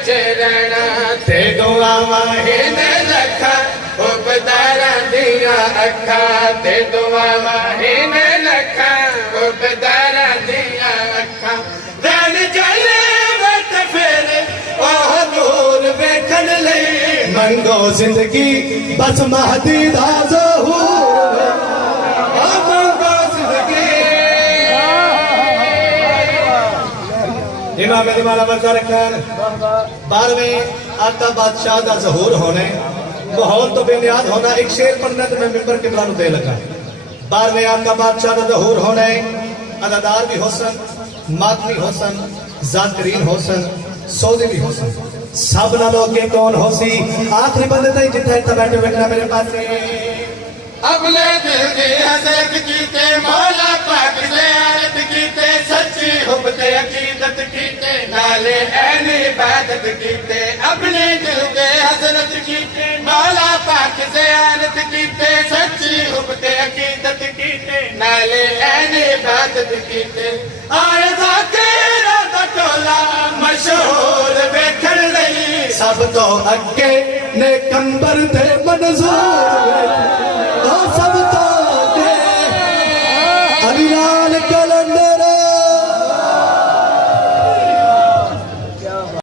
विच रहना ते दुआवां हिन लखा उबदारा दिया अखा ते दुआवां हिन लखा उबदारा दिया अखा रन चले वट फेरे ओह दूर वेखण लई मंगो जिंदगी बस महदी दा ज़हूर मंगो जिंदगी इमाम दिमाला बरकत रखन 12वें आका बादशाह दा ज़हूर होने माहौल तो बेनियाद होना एक शेर पढ़ना तो मैं मिंबर किबला नु दे लगा 12वें आका बादशाह दा ज़हूर होने अदादार भी होसन मातमी होसन जाकिरीन होसन सौदे भी होसन सब नालों के कौन होसी आखिरी बंदे तक जिथे बैठे बैठना मेरे पास अबले दिल की हसरत कीते मौला पाक से आरत कीते सच्ची हुब्बत अकीदत कीते नाले ऐन इबादत कीते अपने दिल के हसरत कीते मौला पाक से आरत कीते सच्ची हुब्बत अकीदत कीते नाले ऐन इबादत कीते आए ज़ाकिरा दा टोला मशहूर वेखण लई सब तो अगे ने कंबर ते मंजूर